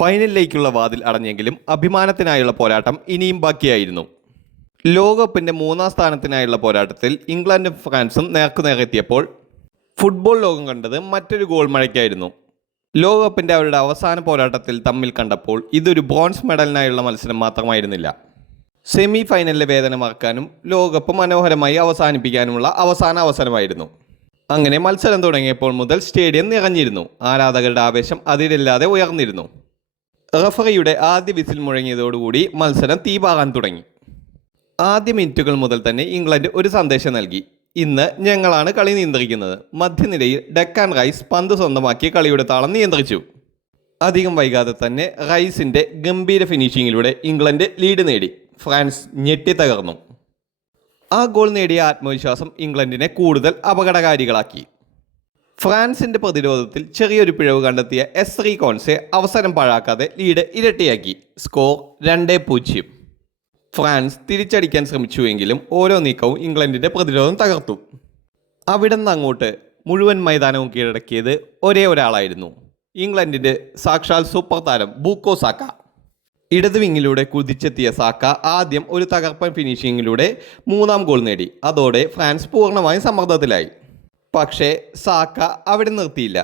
ഫൈനലിലേക്കുള്ള വാതിൽ അടഞ്ഞെങ്കിലും അഭിമാനത്തിനായുള്ള പോരാട്ടം ഇനിയും ബാക്കിയായിരുന്നു. ലോകകപ്പിൻ്റെ 3ാം സ്ഥാനത്തിനായുള്ള പോരാട്ടത്തിൽ ഇംഗ്ലണ്ടും ഫ്രാൻസും നേർക്കുനേരെത്തിയപ്പോൾ ഫുട്ബോൾ ലോകം കണ്ടത് മറ്റൊരു ഗോൾ മഴയ്ക്കായിരുന്നു. ലോകകപ്പിൻ്റെ അവരുടെ അവസാന പോരാട്ടത്തിൽ തമ്മിൽ കണ്ടപ്പോൾ ഇതൊരു ബ്രോൺസ് മെഡലിനായുള്ള മത്സരം മാത്രമായിരുന്നില്ല. സെമി ഫൈനലിലെ വേദന മറക്കാനും ലോകകപ്പ് മനോഹരമായി അവസാനിപ്പിക്കാനുമുള്ള അവസാന അവസരമായിരുന്നു. അങ്ങനെ മത്സരം തുടങ്ങിയപ്പോൾ മുതൽ സ്റ്റേഡിയം നിറഞ്ഞിരുന്നു. ആരാധകരുടെ ആവേശം അതിരില്ലാതെ ഉയർന്നിരുന്നു. റഫറിയുടെ ആദ്യ വിസിൽ മുഴങ്ങിയതോടുകൂടി മത്സരം തീപാകാൻ തുടങ്ങി. ആദ്യ മിനിറ്റുകൾ മുതൽ തന്നെ ഇംഗ്ലണ്ട് ഒരു സന്ദേശം നൽകി. ഇന്ന് ഞങ്ങളാണ് കളി നിയന്ത്രിക്കുന്നത്. മധ്യനിരയിൽ ഡെക്കാൻ റൈസ് പന്ത് സ്വന്തമാക്കി കളിയുടെ താളം നിയന്ത്രിച്ചു. അധികം വൈകാതെ തന്നെ റൈസിൻ്റെ ഗംഭീര ഫിനിഷിങ്ങിലൂടെ ഇംഗ്ലണ്ട് ലീഡ് നേടി. ഫ്രാൻസ് ഞെട്ടിത്തകർന്നു. ആ ഗോൾ നേടിയ ആത്മവിശ്വാസം ഇംഗ്ലണ്ടിനെ കൂടുതൽ അപകടകാരികളാക്കി. ഫ്രാൻസിൻ്റെ പ്രതിരോധത്തിൽ ചെറിയൊരു പിഴവ് കണ്ടെത്തിയ എസ്രി കോൺസെ അവസരം പാഴാക്കാതെ ലീഡ് ഇരട്ടിയാക്കി. സ്കോർ 2-0. ഫ്രാൻസ് തിരിച്ചടിക്കാൻ ശ്രമിച്ചുവെങ്കിലും ഓരോ നീക്കവും ഇംഗ്ലണ്ടിൻ്റെ പ്രതിരോധം തകർത്തു. അവിടെ നിന്ന് അങ്ങോട്ട് മുഴുവൻ മൈതാനവും കീഴടക്കിയത് ഒരേ ഒരാളായിരുന്നു. ഇംഗ്ലണ്ടിൻ്റെ സാക്ഷാൽ സൂപ്പർ താരം ബൂക്കോ സാക്ക. ഇടത് വിങ്ങിലൂടെ കുതിച്ചെത്തിയ സാക്ക ആദ്യം ഒരു തകർപ്പൻ ഫിനിഷിങ്ങിലൂടെ 3ാം ഗോൾ നേടി. അതോടെ ഫ്രാൻസ് പൂർണ്ണമായും സമ്മർദ്ദത്തിലായി. പക്ഷേ സാക്ക അവിടെ നിർത്തിയില്ല.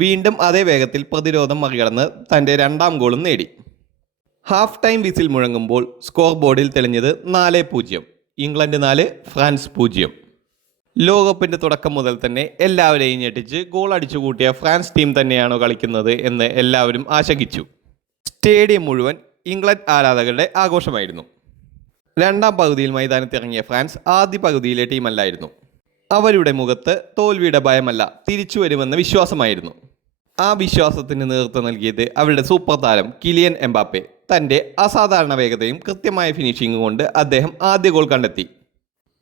വീണ്ടും അതേ വേഗത്തിൽ പ്രതിരോധം മറികടന്ന് തൻ്റെ 2ാം ഗോളും നേടി. ഹാഫ് ടൈം വിസിൽ മുഴങ്ങുമ്പോൾ സ്കോർ ബോർഡിൽ തെളിഞ്ഞത് 4-0. England 4, France 0. ലോകകപ്പിൻ്റെ തുടക്കം മുതൽ തന്നെ എല്ലാവരെയും ഞെട്ടിച്ച് ഗോൾ അടിച്ചു കൂട്ടിയ ഫ്രാൻസ് ടീം തന്നെയാണോ കളിക്കുന്നത് എന്ന് എല്ലാവരും ആശങ്കിച്ചു. സ്റ്റേഡിയം മുഴുവൻ ഇംഗ്ലണ്ട് ആരാധകരുടെ ആഘോഷമായിരുന്നു. 2ാം പകുതിയിൽ മൈതാനത്തിറങ്ങിയ ഫ്രാൻസ് ആദ്യ പകുതിയിലെ ടീമല്ലായിരുന്നു. അവരുടെ മുഖത്ത് തോൽവിയുടെ ഭയമല്ല, തിരിച്ചു വരുമെന്ന വിശ്വാസമായിരുന്നു. ആ വിശ്വാസത്തിന് നേതൃത്വം നൽകിയത് അവരുടെ സൂപ്പർ താരം കിലിയൻ എംബാപ്പെ. തൻ്റെ അസാധാരണ വേഗതയും കൃത്യമായ ഫിനിഷിംഗ് കൊണ്ട് അദ്ദേഹം ആദ്യ ഗോൾ കണ്ടെത്തി.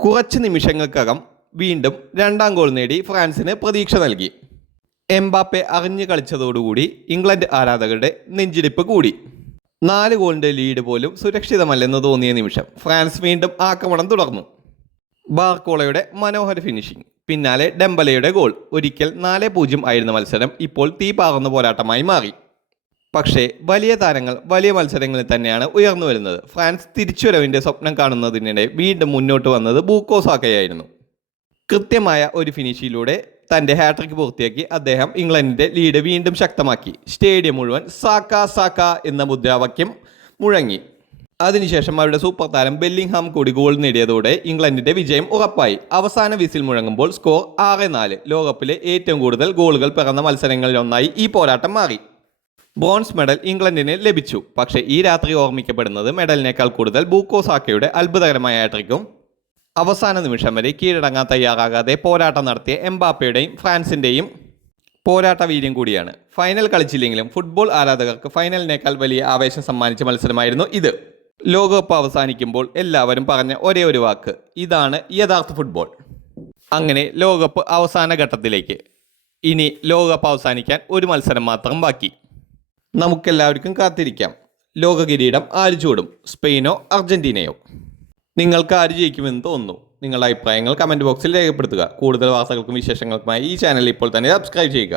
കുറച്ച് നിമിഷങ്ങൾക്കകം വീണ്ടും 2ാം ഗോൾ നേടി ഫ്രാൻസിന് പ്രതീക്ഷ നൽകി. എംബാപ്പെ അറിഞ്ഞു കളിച്ചതോടുകൂടി ഇംഗ്ലണ്ട് ആരാധകരുടെ നെഞ്ചിടിപ്പ് കൂടി. 4 ഗോളിൻ്റെ ലീഡ് പോലും സുരക്ഷിതമല്ലെന്ന് തോന്നിയ നിമിഷം ഫ്രാൻസ് വീണ്ടും ആക്രമണം തുടർന്നു. ബാർക്കോളയുടെ മനോഹര ഫിനിഷിംഗ്, പിന്നാലെ ഡെംബലയുടെ ഗോൾ. ഒരിക്കൽ 4-0 ആയിരുന്ന മത്സരം ഇപ്പോൾ തീപാറുന്ന പോരാട്ടമായി മാറി. പക്ഷേ വലിയ താരങ്ങൾ വലിയ മത്സരങ്ങളിൽ തന്നെയാണ് ഉയർന്നു വരുന്നത്. ഫ്രാൻസ് തിരിച്ചുവരവിൻ്റെ സ്വപ്നം കാണുന്നതിനിടെ വീണ്ടും മുന്നോട്ട് വന്നത് ബൂക്കോ സാക്കയായിരുന്നു. കൃത്യമായ ഒരു ഫിനിഷിലൂടെ തൻ്റെ ഹാട്രിക് പൂർത്തിയാക്കി അദ്ദേഹം ഇംഗ്ലണ്ടിൻ്റെ ലീഡ് വീണ്ടും ശക്തമാക്കി. സ്റ്റേഡിയം മുഴുവൻ സാക്ക സാക്ക എന്ന മുദ്രാവാക്യം മുഴങ്ങി. അതിനുശേഷം അവരുടെ സൂപ്പർ താരം ബെല്ലിംഗ്ഹാം കൂടി ഗോൾ നേടിയതോടെ ഇംഗ്ലണ്ടിൻ്റെ വിജയം ഉറപ്പായി. അവസാന വിസിൽ മുഴങ്ങുമ്പോൾ സ്കോർ 6-4. ലോകകപ്പിലെ ഏറ്റവും കൂടുതൽ ഗോളുകൾ പിറന്ന മത്സരങ്ങളിലൊന്നായി ഈ പോരാട്ടം മാറി. ബ്രോൺസ് മെഡൽ ഇംഗ്ലണ്ടിന് ലഭിച്ചു. പക്ഷേ ഈ രാത്രി ഓർമ്മിക്കപ്പെടുന്നത് മെഡലിനേക്കാൾ കൂടുതൽ ബൂക്കോ സാക്കയുടെ അത്ഭുതകരമായ ഹാട്രിക്കും അവസാന നിമിഷം വരെ കീഴടങ്ങാൻ തയ്യാറാകാതെ പോരാട്ടം നടത്തിയ എംബാപ്പയുടെയും ഫ്രാൻസിൻ്റെയും പോരാട്ട വീര്യം കൂടിയാണ്. ഫൈനൽ കളിച്ചില്ലെങ്കിലും ഫുട്ബോൾ ആരാധകർക്ക് ഫൈനലിനേക്കാൾ വലിയ ആവേശം സമ്മാനിച്ച മത്സരമായിരുന്നു ഇത്. ലോകകപ്പ് അവസാനിക്കുമ്പോൾ എല്ലാവരും പറഞ്ഞ ഒരേ ഒരു വാക്ക്, ഇതാണ് യഥാർത്ഥ ഫുട്ബോൾ. അങ്ങനെ ലോകകപ്പ് അവസാന ഘട്ടത്തിലേക്ക്. ഇനി ലോകകപ്പ് അവസാനിക്കാൻ ഒരു മത്സരം മാത്രം ബാക്കി. നമുക്കെല്ലാവർക്കും കാത്തിരിക്കാം. ലോക കിരീടം ആര് ചൂടും? സ്പെയിനോ അർജന്റീനയോ? നിങ്ങൾക്ക് ആര് ജയിക്കുമെന്ന് തോന്നുന്നു? നിങ്ങളുടെ അഭിപ്രായങ്ങൾ കമൻറ്റ് ബോക്സിൽ രേഖപ്പെടുത്തുക. കൂടുതൽ വാർത്തകൾക്കും വിശേഷങ്ങൾക്കുമായി ഈ ചാനൽ ഇപ്പോൾ തന്നെ സബ്സ്ക്രൈബ് ചെയ്യുക.